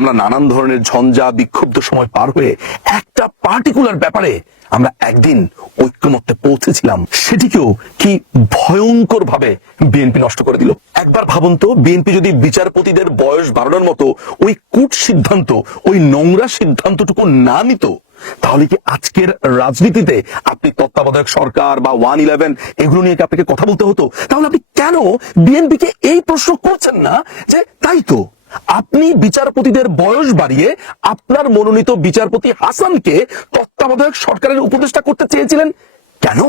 আমরা নানান ধরনের ঝঞ্ঝা বিক্ষুব্ধ সময় পার হয়ে একটা পার্টিকুলার ব্যাপারে আমরা একদিন ঐক্যমত্যে পৌঁছেছিলাম, সেটিকেও কি ভয়ঙ্কর ভাবে বিএনপি নষ্ট করে দিল। একবার ভাবুন তো, বিএনপি যদি বিচারপতিদের বয়স বাড়ানোর মতো ওই কূট সিদ্ধান্ত, ওই নোংরা সিদ্ধান্তটুকু না নিত, তাহলে কি আজকের রাজনীতিতে আপনি তত্ত্বাবধায়ক সরকার বা 111 এগুলো নিয়ে আপনাকে কথা বলতে হতো? তাহলে আপনি কেন বিএনপিকে এই প্রশ্ন করছেন না যে তাই তো আপনি বিচারপতিদের বয়স বাড়িয়ে আপনার মনোনীত বিচারপতি হাসানকে তত্ত্বাবধায়ক সরকারের উপদেষ্টা করতে চেয়েছিলেন? কেন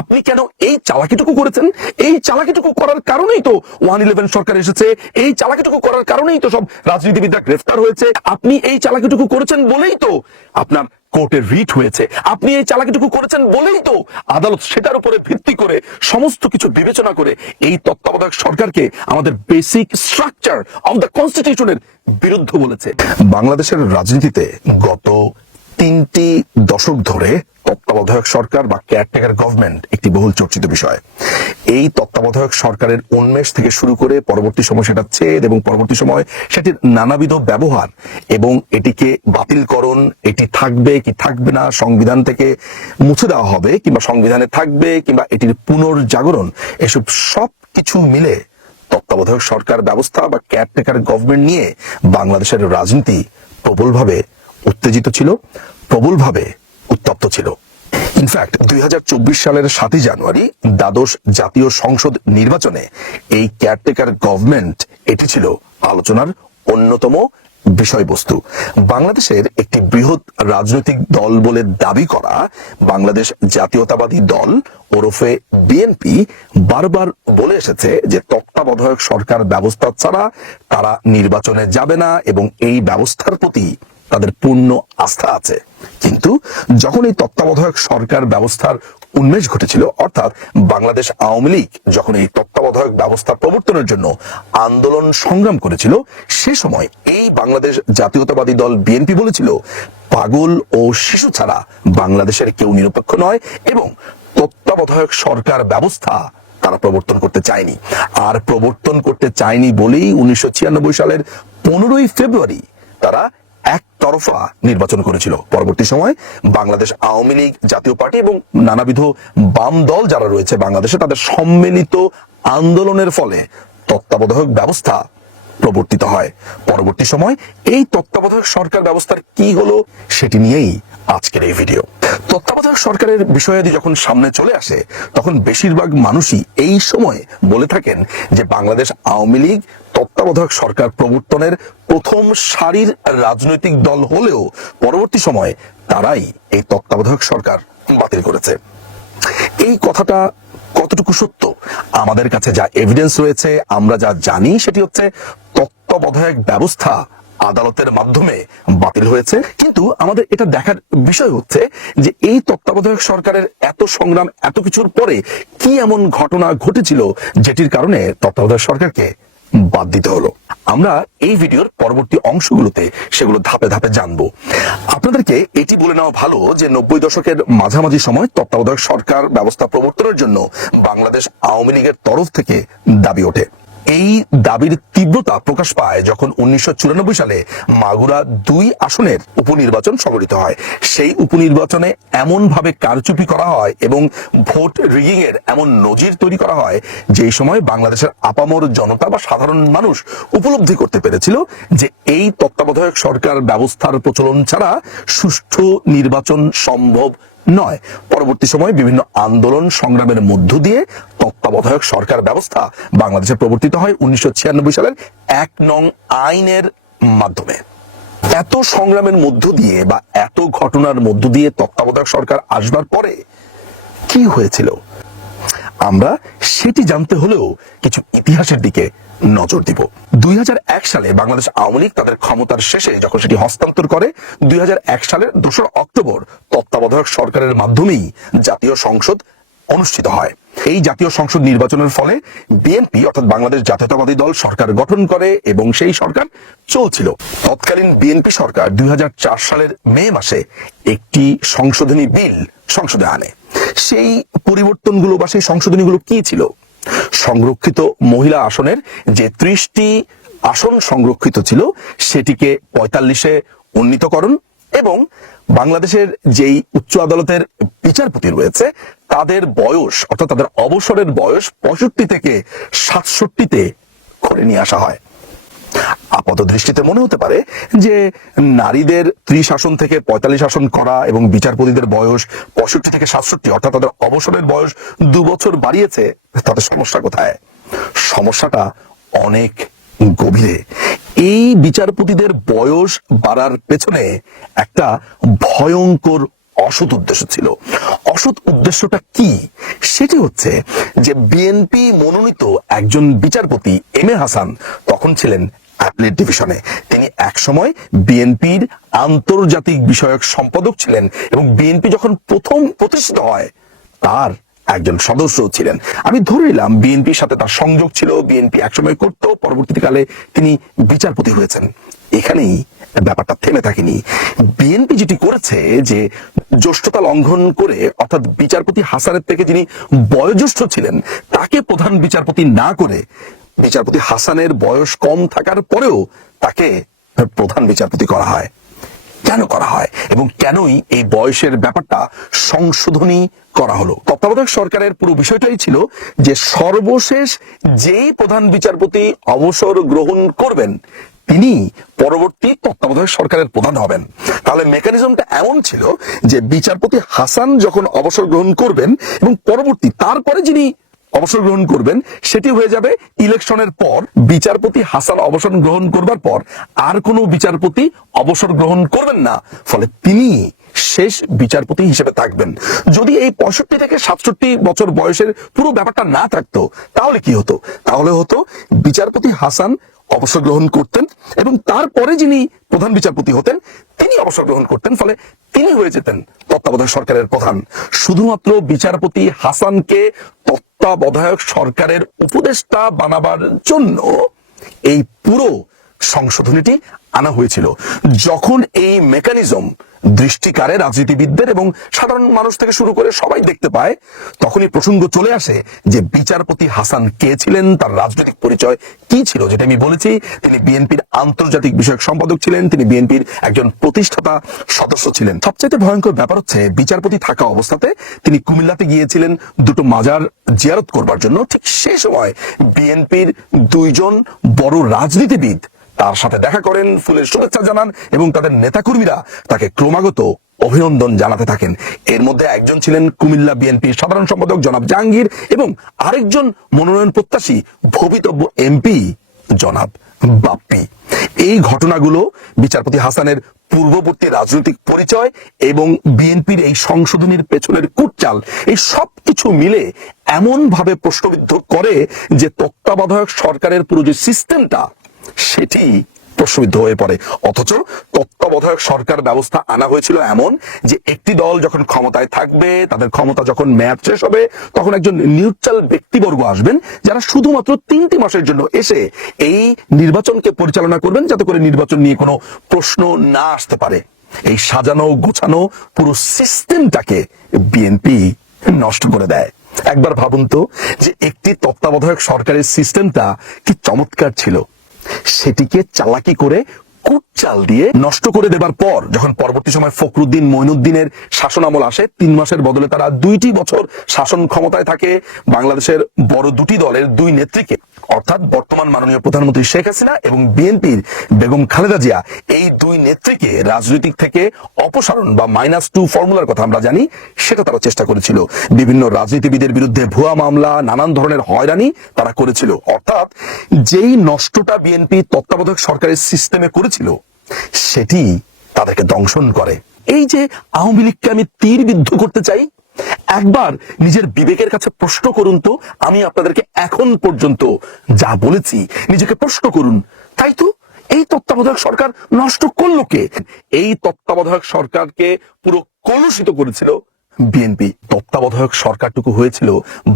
আপনি কেন এই চালাকিটুকু করেছেন? এই চালাকিটুকু করার কারণেই তো 111 সরকার এসেছে, এই চালাকিটুকু করার কারণেই তো সব রাজনীতিবিদরা গ্রেফতার হয়েছে। আপনি এই চালাকিটুকু করেছেন বলেই তো আপনার কোর্টের রিট হয়েছে। আপনি এই চালাকিটুকু করেছেন বলেই তো আদালত সেটার উপরে ভিত্তি করে সমস্ত কিছু বিবেচনা করে এই তত্ত্বাবধায়ক সরকারকে আমাদের বেসিক স্ট্রাকচার অফ দ্য কনস্টিটিউশনের বিরুদ্ধ বলেছে। বাংলাদেশের রাজনীতিতে গত 3টি দশক ধরে তত্ত্বাবধায়ক সরকার বা কেয়ারটেকার গভর্নমেন্ট একটি বহুল চর্চিত বিষয়। এই তত্ত্বাবধায়ক সরকারের উন্মেষ থেকে শুরু করে পরবর্তী সময় সেটা ছেদ এবং পরবর্তী সময় সেটির নানাবিধ ব্যবহার এবং এটিকে বাতিলকরণ, এটি থাকবে কি থাকবে না, সংবিধান থেকে মুছে দেওয়া হবে কিংবা সংবিধানে থাকবে কিংবা এটির পুনর্জাগরণ, এসব সব কিছু মিলে তত্ত্বাবধায়ক সরকার ব্যবস্থা বা কেয়ারটেকার গভর্নমেন্ট নিয়ে বাংলাদেশের রাজনীতি প্রবলভাবে উত্তেজিত ছিল, প্রবলভাবে উত্তপ্ত ছিল। ইনফ্যাক্ট 2024 সালের 7 জানুয়ারি দ্বাদশ জাতীয় সংসদ নির্বাচনে এই কেয়ারটেকার গভর্নমেন্ট এটি ছিল আলোচনার অন্যতম বিষয়বস্তু। বাংলাদেশের একটি বৃহৎ রাজনৈতিক দল বলে দাবি করা বাংলাদেশ জাতীয়তাবাদী দল ওরফে বিএনপি বারবার বলে এসেছে যে তত্ত্বাবধায়ক সরকার ব্যবস্থা ছাড়া তারা নির্বাচনে যাবে না এবং এই ব্যবস্থার প্রতি তাদের পূর্ণ আস্থা আছে। কিন্তু যখন এই তত্ত্বাবধায়ক সরকার ব্যবস্থার উন্মেষ ঘটেছিল, অর্থাৎ বাংলাদেশ আওয়ামী লীগ যখন এই তত্ত্বাবধায়ক ব্যবস্থা প্রবর্তনের জন্য আন্দোলন সংগ্রাম করেছিল, সে সময় এই বাংলাদেশ জাতীয়তাবাদী দল বিএনপি বলেছিল পাগল ও শিশু ছাড়া বাংলাদেশের কেউ নিরপেক্ষ নয় এবং তত্ত্বাবধায়ক সরকার ব্যবস্থা তারা প্রবর্তন করতে চায়নি। আর প্রবর্তন করতে চায়নি বলেই 1996 সালের 15ই ফেব্রুয়ারি তারা একতরফা নির্বাচন করেছিল। পরবর্তী সময় বাংলাদেশ আওয়ামী লীগ, জাতীয় পার্টি এবং নানাবিধ বাম দল যারা রয়েছে বাংলাদেশে, তাদের সম্মিলিত আন্দোলনের ফলে তত্ত্বাবধায়ক ব্যবস্থা প্রবর্তিত হয়। পরবর্তী সময় এই তত্ত্বাবধায়ক সরকার ব্যবস্থার কি হলো সেটি নিয়েই আজকের এই ভিডিও। তত্ত্বাবধায়ক সরকারের বিষয়াদি যখন সামনে চলে আসে তখন বেশিরভাগ মানুষই এই সময় বলে থাকেন যে বাংলাদেশ আওয়ামী লীগ তত্ত্বাবধায়ক সরকার প্রবর্তনের প্রথম সারির রাজনৈতিক দল হলেও পরবর্তী সময়ে তারাই এই তত্ত্বাবধায়ক সরকার বাতিল করেছে। এই কথাটা কতটুকু সত্য? আমাদের কাছে যা এভিডেন্স রয়েছে, আমরা যা জানি, সেটি হচ্ছে তত্ত্বাবধায়ক ব্যবস্থা আদালতের মাধ্যমে বাতিল হয়েছে। কিন্তু আমাদের এটা দেখার বিষয় হচ্ছে যে এই তত্ত্বাবধায়ক সরকারের এত সংগ্রাম, এত কিছুর পরে কি এমন ঘটনা ঘটেছিল যেটির কারণে তত্ত্বাবধায়ক সরকারকে বাদ দিতে হলো। আমরা এই ভিডিওর পরবর্তী অংশগুলোতে সেগুলো ধাপে ধাপে জানবো। আপনাদেরকে এটি বলে নেওয়া ভালো যে 90 দশকের মাঝামাঝি সময় তত্ত্বাবধায়ক সরকার ব্যবস্থা প্রবর্তনের জন্য বাংলাদেশ আওয়ামী লীগের তরফ থেকে দাবি ওঠে। এই দাবির তীব্রতা প্রকাশ পায় যখন 1994 সালে মাগুরা 2 আসনের উপনির্বাচন সংগঠিত হয়। সেই উপনির্বাচনে এমন ভাবে কারচুপি করা হয় এবং ভোট রিগিং এর এমন নজির তৈরি করা হয় যেই সময় বাংলাদেশের আপামর জনতা বা সাধারণ মানুষ উপলব্ধি করতে পেরেছিল যে এই তত্ত্বাবধায়ক সরকার ব্যবস্থার প্রচলন ছাড়া সুষ্ঠু নির্বাচন সম্ভব নয়। পরবর্তী সময়ে বিভিন্ন আন্দোলন সংগ্রামের মধ্য দিয়ে তত্ত্বাবধায়ক সরকার ব্যবস্থা বাংলাদেশে প্রবর্তিত হয় 1996 সালের 1 নং আইনের মাধ্যমে। এত সংগ্রামের মধ্য দিয়ে বা এত ঘটনার মধ্য দিয়ে তত্ত্বাবধায়ক সরকার আসবার পরে কি হয়েছিল আমরা সেটি জানতে হলেও কিছু ইতিহাসের দিকে নজর দিব। 2001 সালে বাংলাদেশ আওয়ামী লীগ তাদের ক্ষমতার শেষে যখন সেটি হস্তান্তর করে, 2001 সালের 2 অক্টোবর তত্ত্বাবধায়ক সরকারের মাধ্যমেই জাতীয় সংসদ অনুষ্ঠিত হয়। এই জাতীয় সংসদ নির্বাচনের ফলে বিএনপি অর্থাৎ বাংলাদেশ জাতীয়তাবাদী দল সরকার গঠন করে এবং সেই সরকার চলছিল। তৎকালীন বিএনপি সরকার 2004 সালের মে মাসে একটি সংশোধনী বিল সংসদে আনে। সেই পরিবর্তনগুলো বা সেই সংশোধনীগুলো কি ছিল? সংরক্ষিত মহিলা আসনের যে 30টি আসন সংরক্ষিত ছিল সেটিকে 45-এ উন্নীতকরণ এবং বাংলাদেশের যেই উচ্চ আদালতের বিচারপতি রয়েছে তাদের বয়স অর্থাৎ তাদের অবসরের বয়স 65 থেকে 67-তে করে নিয়ে আসা হয়। আপাত দৃষ্টিতে মনে হতে পারে যে নারীদের 30 আসন থেকে 45 আসন করা এবং বিচারপতিদের বয়স 65 থেকে 67 অর্থাৎ তাদের অবসরের বয়স 2 বছর বাড়িয়েছে, তাদের সমস্যা কোথায়? সমস্যাটা অনেক গভীরে। এই বিচারপতিদের বয়স বাড়ার পেছনে একটা ভয়ঙ্কর অসৎ উদ্দেশ্য ছিল। অসৎ উদ্দেশ্যটা কি? সেটি হচ্ছে যে বিএনপি মনোনীত একজন বিচারপতি এম এ হাসান তখন ছিলেন অ্যাপেলেট ডিভিশনে। তিনি একসময় বিএনপির আন্তর্জাতিক বিষয়ক সম্পাদক ছিলেন এবং বিএনপি যখন প্রথম প্রতিষ্ঠিত হয় তার একজন সদস্য ছিলেন। আমি ধরে নিলাম বিএনপির সাথে তার সংযোগ ছিল, বিএনপি একসময় করত, পরবর্তীকালে তিনি বিচারপতি হয়েছেন। এখানেই ব্যাপারটা থেমে থাকেনি। বিএনপি যেটি করেছে যে জ্যেষ্ঠতা লঙ্ঘন করে অর্থাৎ বিচারপতি হাসানের থেকে যিনি বয়োজ্যেষ্ঠ ছিলেন তাকে প্রধান বিচারপতি না করে বিচারপতি হাসানের বয়স কম থাকার পরেও তাকে প্রধান বিচারপতি করা হয়। কেন করা হয় এবং কেনই এই বয়সের ব্যাপারটা সংশোধনী করা হলো? তত্ত্বাবধায়ক সরকারের পুরো বিষয়টাই ছিল যে সর্বশেষ যেই প্রধান বিচারপতি অবসর গ্রহণ করবেন তিনি পরবর্তী তত্ত্বাবধায়ক সরকারের প্রধান হবেন। তাহলে মেকানিজমটা এমন ছিল যে বিচারপতি হাসান যখন অবসর গ্রহণ করবেন এবং পরবর্তী তারপরে যিনি অবসর গ্রহণ করবেন সেটি হয়ে যাবে ইলেকশনের পর। বিচারপতি হাসান অবসর গ্রহণ করবার পর আর কোনো বিচারপতি অবসর গ্রহণ করবেন না, ফলে তিনি শেষ বিচারপতি হিসেবে থাকবেন। যদি এই 65 থেকে 67 বছর বয়সের পুরো ব্যাপারটা না থাকতো তাহলে কি হতো? তাহলে হতো বিচারপতি হাসান অবসর গ্রহণ করতেন এবং তারপরে যিনি প্রধান বিচারপতি হতেন তিনি অবসর গ্রহণ করতেন, ফলে তিনি হয়ে যেতেন তত্ত্বাবধায়ক সরকারের প্রধান। শুধুমাত্র বিচারপতি হাসানকে তত্ত্বাবধায়ক সরকারের উপদেষ্টা বানাবার জন্য এই পুরো সংশোধনীটি আনা হয়েছিল। যখন এই মেকানিজম দৃষ্টিকারে রাজনীতিবিদদের এবং সাধারণ মানুষ থেকে শুরু করে সবাই দেখতে পায় তখনই প্রসঙ্গ চলে আসে যে বিচারপতি হাসান কে ছিলেন, তার রাজনৈতিক পরিচয় কি ছিল। যেটা আমি বলেছি, তিনি বিএনপির আন্তর্জাতিক বিষয়ক সম্পাদক ছিলেন, তিনি বিএনপির একজন প্রতিষ্ঠাতা সদস্য ছিলেন। সবচেয়ে ভয়ঙ্কর ব্যাপার হচ্ছে বিচারপতি থাকা অবস্থাতে তিনি কুমিল্লাতে গিয়েছিলেন দুটো মাজার জিয়ারত করবার জন্য। ঠিক সেই সময় বিএনপির 2 জন বড় রাজনীতিবিদ তার সাথে দেখা করেন, ফুলের শুভেচ্ছা জানান এবং তাদের নেতাকর্মীরা তাকে ক্রমাগত অভিনন্দন জানাতে থাকেন। এর মধ্যে একজন ছিলেন কুমিল্লা বিএনপির সাধারণ সম্পাদক জনাব জাহাঙ্গীর এবং আরেকজন মনোনয়ন প্রত্যাশী ভবিতব্য এমপি জনাব বাপ্পি। এই ঘটনাগুলো বিচারপতি হাসানের পূর্ববর্তী রাজনৈতিক পরিচয় এবং বিএনপির এই সংশোধনীর পেছনের কুটচাল, এই সবকিছু মিলে এমন ভাবে প্রশ্নবিদ্ধ করে যে তত্ত্বাবধায়ক সরকারের পুরো যে সিস্টেমটা সেটি প্রশ্নবিদ্ধ হয়ে পড়ে। অথচ তত্ত্বাবধায়ক সরকার ব্যবস্থা আনা হয়েছিল এমন যে একটি দল যখন ক্ষমতায় থাকবে, তাদের ক্ষমতা যখন মেয়াদ শেষ হবে, তখন একজন নিউট্রাল ব্যক্তিবর্গ আসবেন যারা শুধুমাত্র 3টি মাসের জন্য এসে এই নির্বাচনকে পরিচালনা করবেন যাতে করে নির্বাচন নিয়ে কোনো প্রশ্ন না আসতে পারে। এই সাজানো গোছানো পুরো সিস্টেমটাকে বিএনপি নষ্ট করে দেয়। একবার ভাবুন তো যে একটি তত্ত্বাবধায়ক সরকারের সিস্টেমটা কি চমৎকার ছিল। সেটিকে চালাকি করে কুটচাল দিয়ে নষ্ট করে দেবার পর যখন পরবর্তী সময় ফখরুদ্দিন মঈনুদ্দিনের শাসন আমল আসে, 3 মাসের বদলে তারা 2টি বছর শাসন ক্ষমতায় থাকে। বাংলাদেশের বড় 2টি দলের 2 নেত্রীকে অর্থাৎ বর্তমান মাননীয় প্রধানমন্ত্রী শেখ হাসিনা এবং বিএনপির বেগম খালেদা জিয়া, এই 2 নেত্রীকে রাজনৈতিক থেকে অপসারণ বা -2 ফর্মুলার কথা আমরা জানি, সেটা তারা চেষ্টা করেছিল। বিভিন্ন রাজনীতিবিদের বিরুদ্ধে ভুয়া মামলা, নানান ধরনের হয়রানি তারা করেছিল। অর্থাৎ যেই নষ্টটা বিএনপি তত্ত্বাবধায়ক সরকারের সিস্টেমে করেছিল সেটি তাদেরকে দংশন করে। এই যে আওয়ামী লীগকে আমি তীরবিদ্ধ করতে চাই, একবার নিজের বিবেকের কাছে প্রশ্ন করুন তো, আমি আপনাদেরকে এখন পর্যন্ত যা বলেছি নিজেকে প্রশ্ন করুন। তাই তো এই তত্ত্বাবধায়ক সরকার নষ্ট করলো কে? এই তত্ত্বাবধায়ক সরকারকে পুরো কলুষিত করেছিল বিএনপি। তত্ত্বাবধায়ক সরকারটুকু হয়েছিল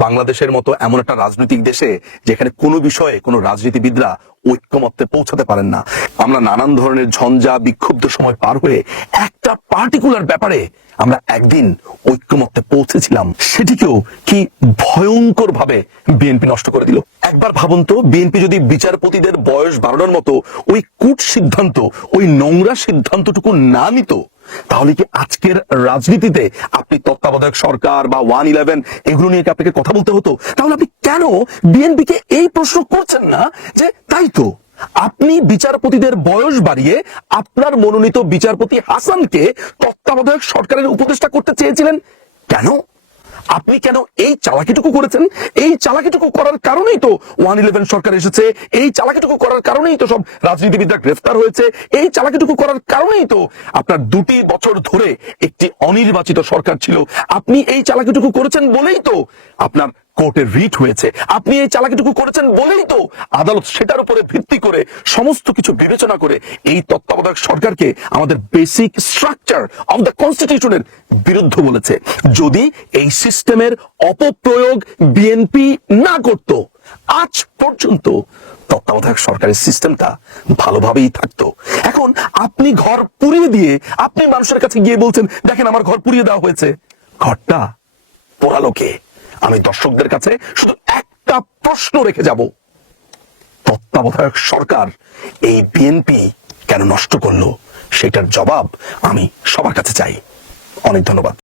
বাংলাদেশের মতো এমন একটা রাজনৈতিক দেশে যেখানে কোনো বিষয়ে কোনো রাজনীতিবিদরা ঐক্যমত্যে পৌঁছাতে পারেন না। আমরা নানান ধরনের ঝঞ্ঝা বিক্ষুব্ধ সময় পার হয়ে একটা পার্টিকুলার ব্যাপারে আমরা একদিন ঐক্যমত্যে পৌঁছেছিলাম, সেটিকেও কি ভয়ঙ্কর ভাবে বিএনপি নষ্ট করে দিল। একবার ভাবুন তো, বিএনপি যদি বিচারপতিদের বয়স বাড়ানোর মতো ওই কূট সিদ্ধান্ত, ওই নোংরা সিদ্ধান্তটুকু না নিত, তাহলে কি আজকের রাজনীতিতে আপনি তত্ত্বাবধায়ক সরকার বা 111 এগুলো নিয়ে আপনাকে কথা বলতে হতো? তাহলে আপনি কেন বিএনপিকে এই প্রশ্ন করছেন না যে তাই তো আপনি বিচারপতিদের বয়স বাড়িয়ে আপনার মনোনীত বিচারপতি হাসানকে তত্ত্বাবধায়ক সরকারের উপদেষ্টা করতে চেয়েছিলেন? কেন আপনি কেন এই চালাকিটুকু করেছেন? এই চালাকিটুকু করার কারণেই তো 111 সরকার এসেছে, এই চালাকিটুকু করার কারণেই তো সব রাজনীতিবিদরা গ্রেফতার হয়েছে, এই চালাকিটুকু করার কারণেই তো আপনার 2 বছর ধরে একটি অনির্বাচিত সরকার ছিল। আপনি এই চালাকিটুকু করেছেন বলেই তো আপনার কোর্টে রিট হয়েছে, আপনি এই চালাকিটুকু করেছেন বলেই তো আদালত সেটার উপরে ভিত্তি করে সমস্ত কিছু বিবেচনা করে এই তত্ত্বাবধায়ক সরকারকে আমাদের বেসিক স্ট্রাকচার অফ দ্য কনস্টিটিউশনের বিরুদ্ধ বলেছে। যদি এই সিস্টেমের অপপ্রয়োগ বিএনপি না করত, আজ পর্যন্ত তত্ত্বাবধায়ক সরকারের সিস্টেমটা ভালোভাবেই থাকতো। এখন আপনি ঘর পুড়িয়ে দিয়ে আপনি মানুষের কাছে গিয়ে বলছেন, দেখেন আমার ঘর পুড়িয়ে দেওয়া হয়েছে। ঘরটা পোড়ালো কে? আমি দর্শকদের কাছে শুধু একটা প্রশ্ন রেখে যাব, তত্ত্বাবধায়ক সরকার এই বিএনপি কেন নষ্ট করলো, সেটার জবাব আমি সবার কাছে চাই। অনেক ধন্যবাদ।